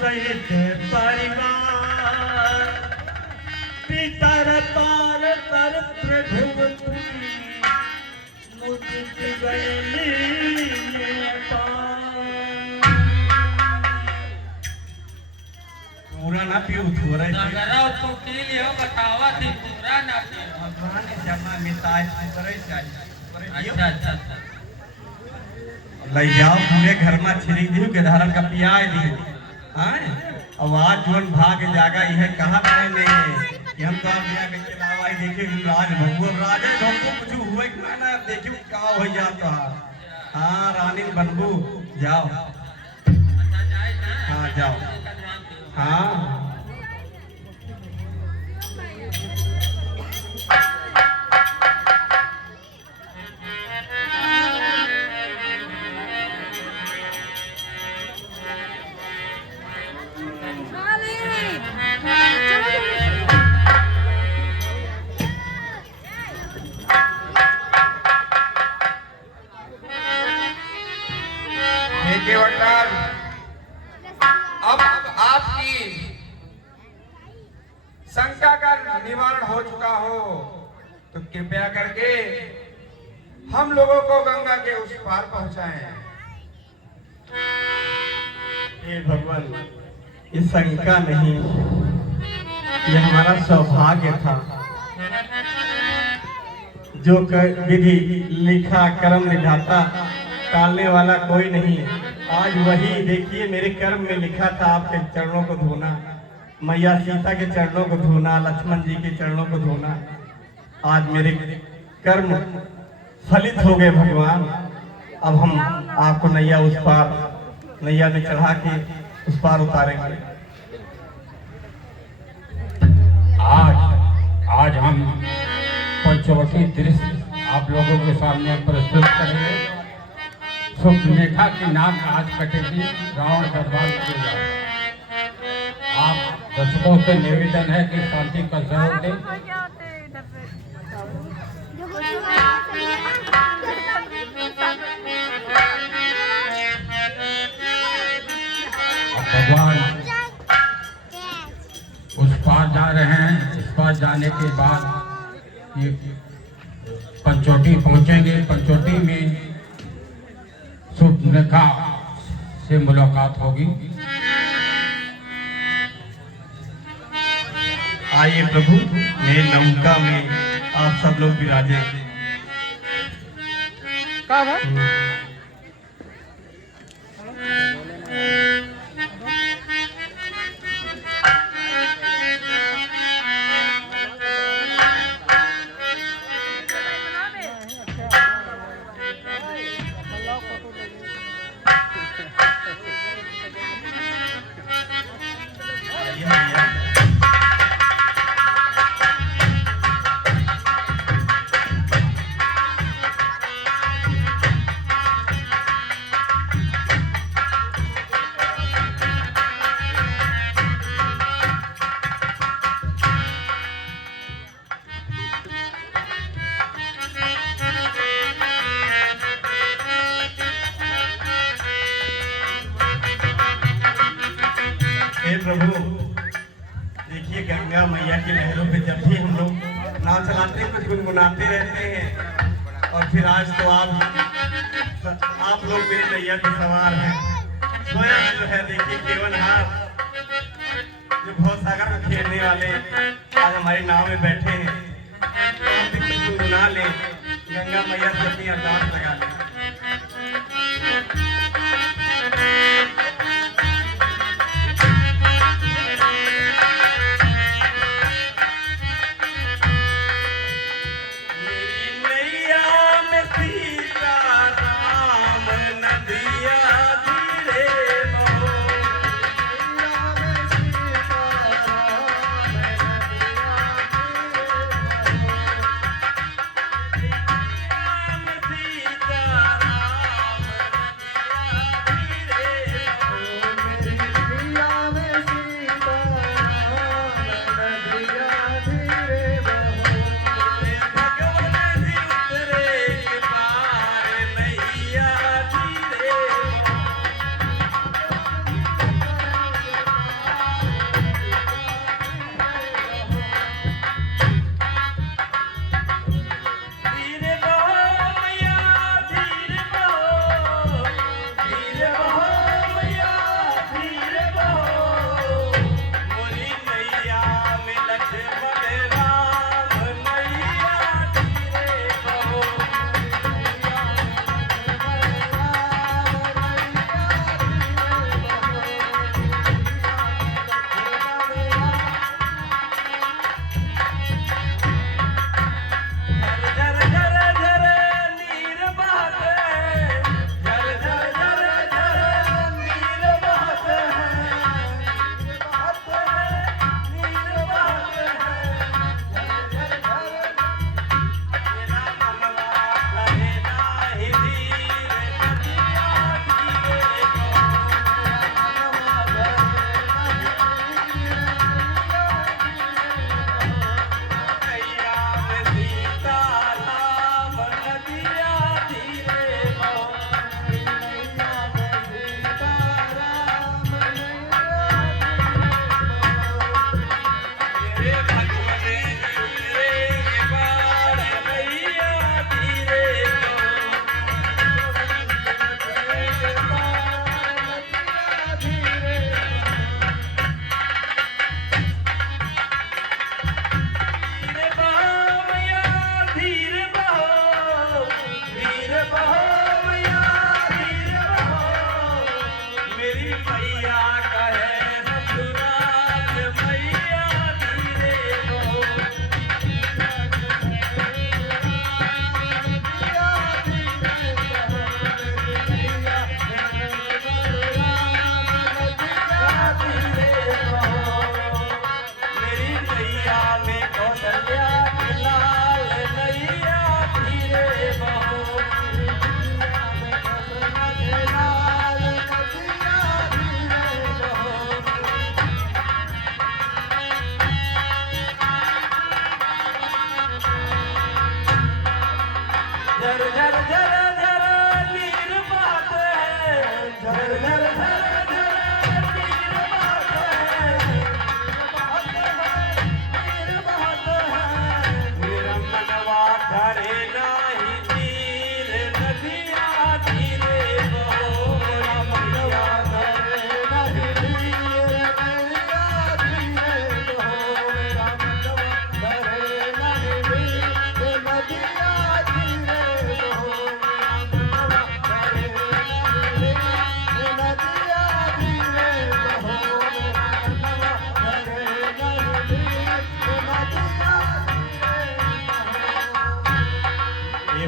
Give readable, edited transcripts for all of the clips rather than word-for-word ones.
सहित परिवार पितर पार कर प्रभु मुदित गयली पूरा ना पियो थोड़ा नगरा तो के लिए बतावा थी पूरा ना पियो भगवान जमा मिताय करे चाहिए अच्छा ले जाओ पूरे घर में छिड़ी दियो के धारण का पियाए दियो हां आवाज जोन भाग जागा यह कहा मैंने कि हम तो बिया के चलावाई देखे राज भगवा राज हमको कुछ हुए ना देखियो का हो जाता हां रानी बनबू जाओ अच्छा जाए ना हां जाओ हां शंका का निवारण हो चुका हो तो कृपया करके हम लोगों को गंगा के उस पार पहुंचाएं। हे भगवान, ये शंका नहीं, ये हमारा सौभाग्य था। जो विधि लिखा कर्म निभाता, टालने वाला कोई नहीं। आज वही देखिए, मेरे कर्म में लिखा था आपके चरणों को धोना, मैया सीता के चरणों को धोना, लक्ष्मण जी के चरणों को धोना। आज मेरे कर्म फलित हो गए भगवान। अब हम आपको नैया उस पार, नैया में चढ़ा के उस पार उतारेंगे। आज हम पंचवटी दृश्य आप लोगों के सामने प्रस्तुत करेंगे। सुपनेखा की नाक आज कटेगी, रावण बर्बाद करेगा। आप दर्शकों से निवेदन है कि शांति का जरूर दें। भगवान उस पार जा रहे हैं। इस पार जाने के बाद ये पंचोटी पहुंचेंगे। पंचोटी में सुपनेखा से मुलाकात होगी। आइए प्रभु, मेरे नौका में आप सब लोग विराजे। हे प्रभु, देखिए गंगा मैया की लहरों पे जब भी हम लोग नाव चलाते हैं कुछ गुनगुनाते रहते हैं। और फिर आज तो आप लोग मेरे नैया पे सवार हैं। स्वयं जो है देखिए केवल हाथ जो भवसागर में खेलने वाले आज हमारी नाव में बैठे हैं। तो हम भी कुछ गुनगुना लें, गंगा मैया से अपनी अरदास लगा लें। सीता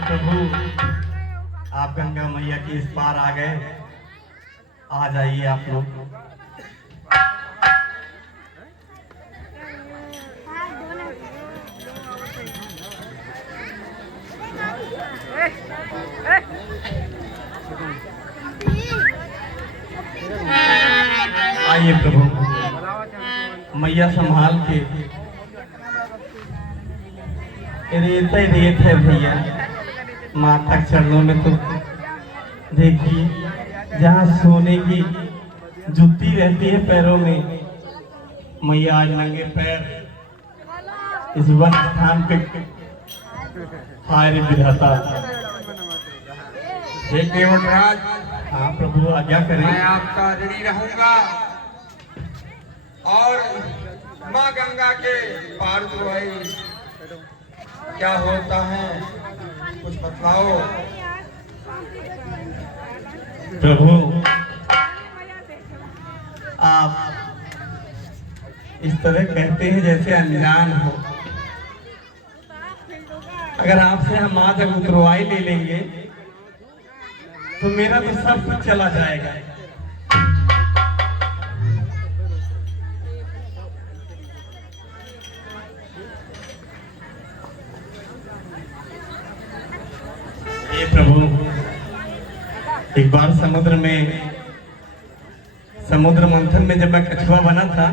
प्रभु, आप गंगा मैया के इस पार आ गए। आ जाइए आप लोग। आइए प्रभु, मैया संभाल के। रेत ही रेत है भैया, माता के चरणों में। तो देखिए, जहाँ सोने की जूती रहती है पैरों में, मैया आज नंगे पैर इस वन स्थान पे। हाय रे विधाता। हे देवराज, हाँ प्रभु, आज्ञा करें। मैं आपका ऋणी रहूंगा और माँ गंगा के पार तो भाई क्या होता है, कुछ बतलाओ। प्रभु, आप इस तरह कहते हैं जैसे अनजान हो। अगर आपसे हम आज अगर उतरवाई ले लेंगे तो मेरा तो सब कुछ चला जाएगा। हे प्रभु, एक बार समुद्र मंथन में जब मैं कछुआ बना था,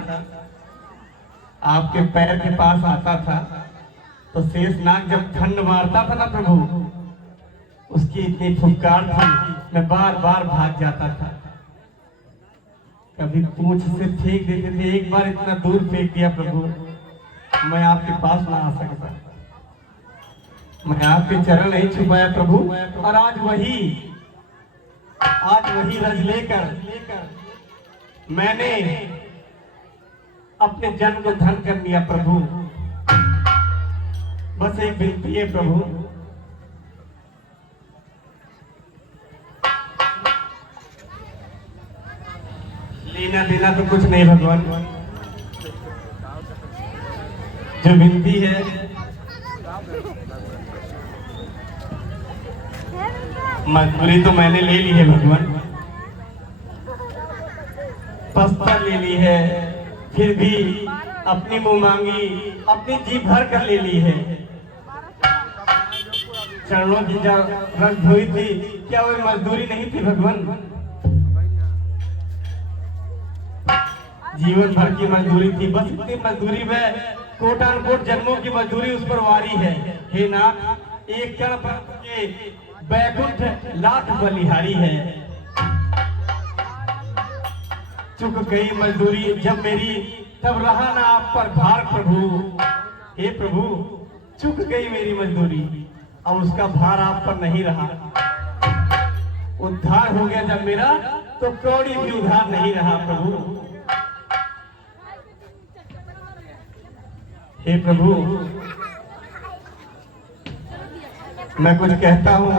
आपके पैर के पास आता था तो शेषनाग जब फन मारता था ना प्रभु, उसकी इतनी फुफकार थी, मैं बार बार भाग जाता था। कभी पूंछ से फेंक देते थे, एक बार इतना दूर फेंक दिया प्रभु, मैं आपके पास ना आ सकता। मैं आपके चरण नहीं छुपाया प्रभु, और आज वही रज लेकर मैंने अपने जन को धन कर लिया प्रभु। बस एक विनती है प्रभु, लेना देना तो कुछ नहीं भगवान, जो विनती है मजबूरी तो मैंने ले ली है भगवान, पस्ता ले ली है, फिर भी अपनी मुंह मांगी अपनी जी भर कर ले ली है। चरणों की जो रस धोई थी, क्या वो मजदूरी नहीं थी भगवान? जीवन भर की मजदूरी थी, बस इतनी मजदूरी में कोटान कोट जन्मों की मजदूरी उस पर वारी है। हे नाथ, एक क्षण पर के बैकुंठ लाख बलिहारी है। चुक गई मजदूरी जब मेरी, तब रहा ना आप पर भार प्रभु। हे प्रभु, चुक गई मेरी मजदूरी, अब उसका भार आप पर नहीं रहा। उद्धार हो गया जब मेरा, तो कौड़ी भी उधार नहीं रहा प्रभु। हे प्रभु, मैं कुछ कहता हूँ,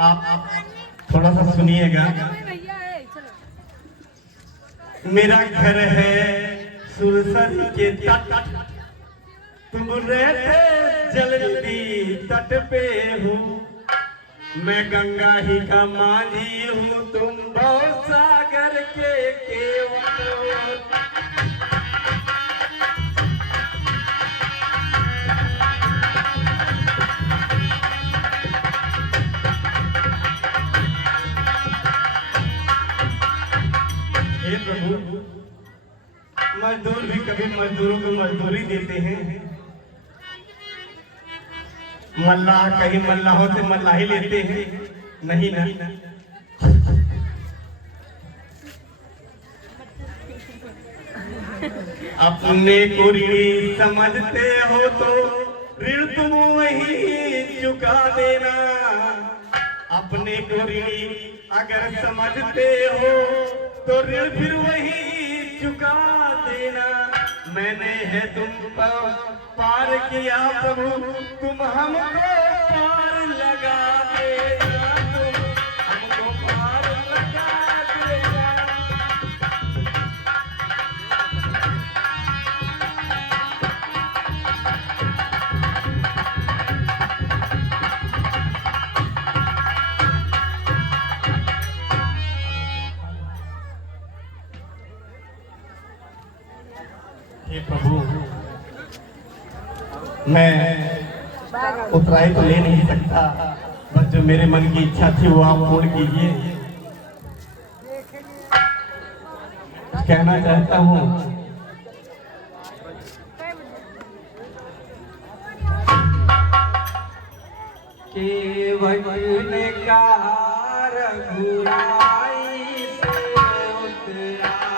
आप थोड़ा सा सुनिएगा। मेरा घर है सुरसरी के तट, तुम रहते जलती तट पे हूँ। मैं गंगा ही का माझी हूँ, तुम भव सागर के केवट हो। हे प्रभु, मजदूर भी कभी मजदूरों को मजदूरी देते हैं। मल्लाह कहीं मल्लाहों से मल्लाही लेते हैं, नहीं ना। अपने को ऋणी समझते हो तो ऋण तुम वही चुका देना। अपने को ऋणी अगर समझते हो तो ऋण फिर वही चुका देना। मैंने है तुम पर पार किया प्रभु, तुम हमको पार लगा देना। तुम हमको पार लगा देना। हे प्रभु, मैं उतराई तो ले नहीं सकता, बस जो मेरे मन की इच्छा थी वो आप पूर्ण कीजिए। कहना चाहता हूँ कि वचन का रघुराई से उतराई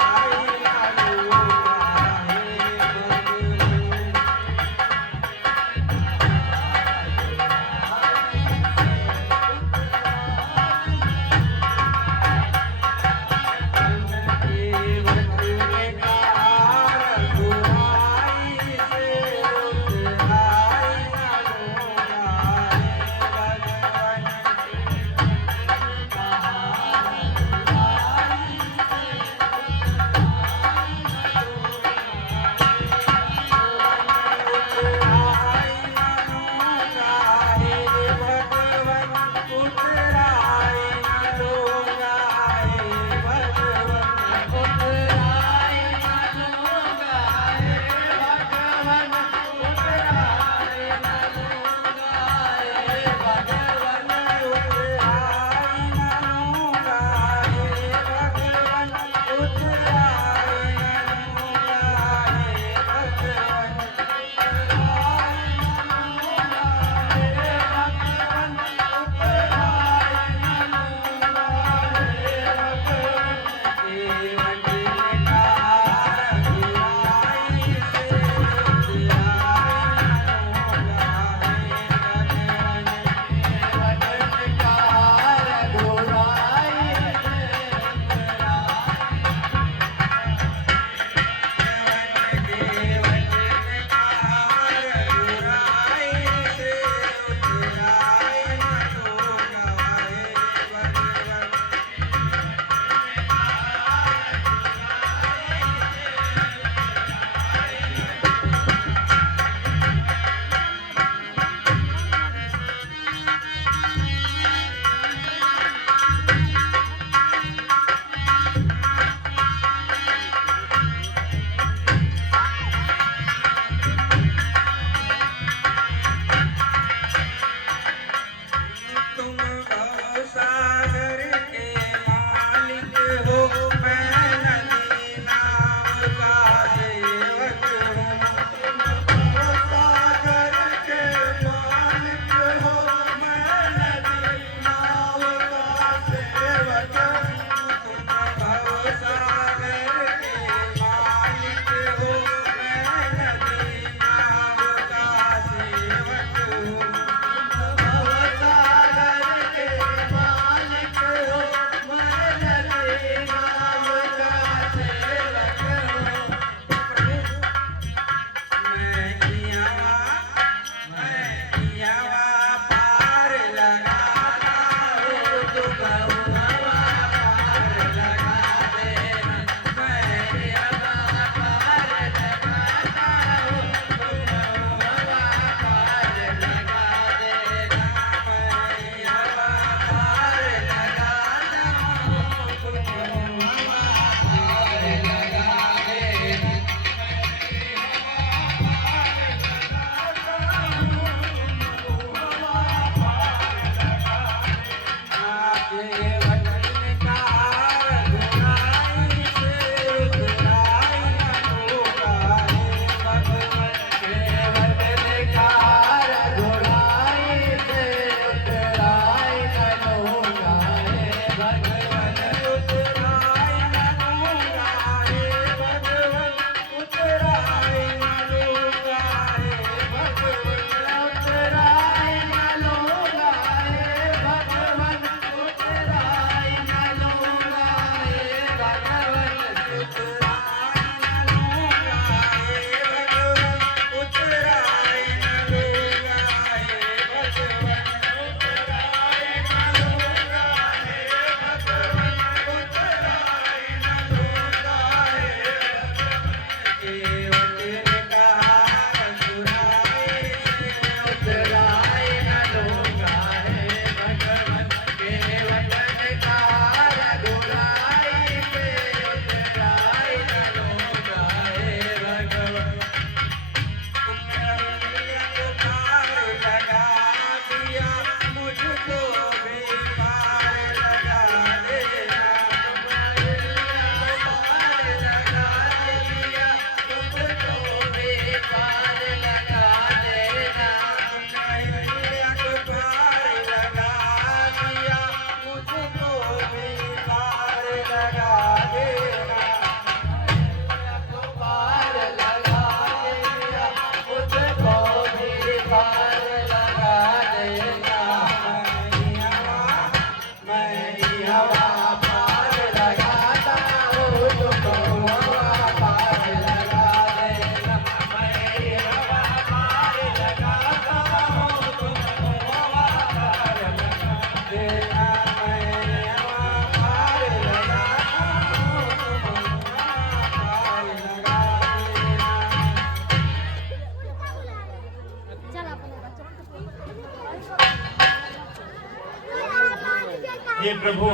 हे प्रभु,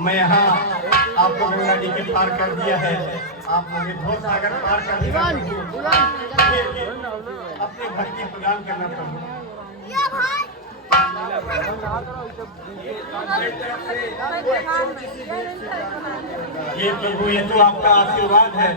मैं यहाँ आपको गंगा जी के पार कर दिया है, आप मुझे भव सागर पार कर दिया प्रभु। अपने भक्ति प्रदान करना प्रभु। ये प्रभु, ये तो आपका आशीर्वाद है।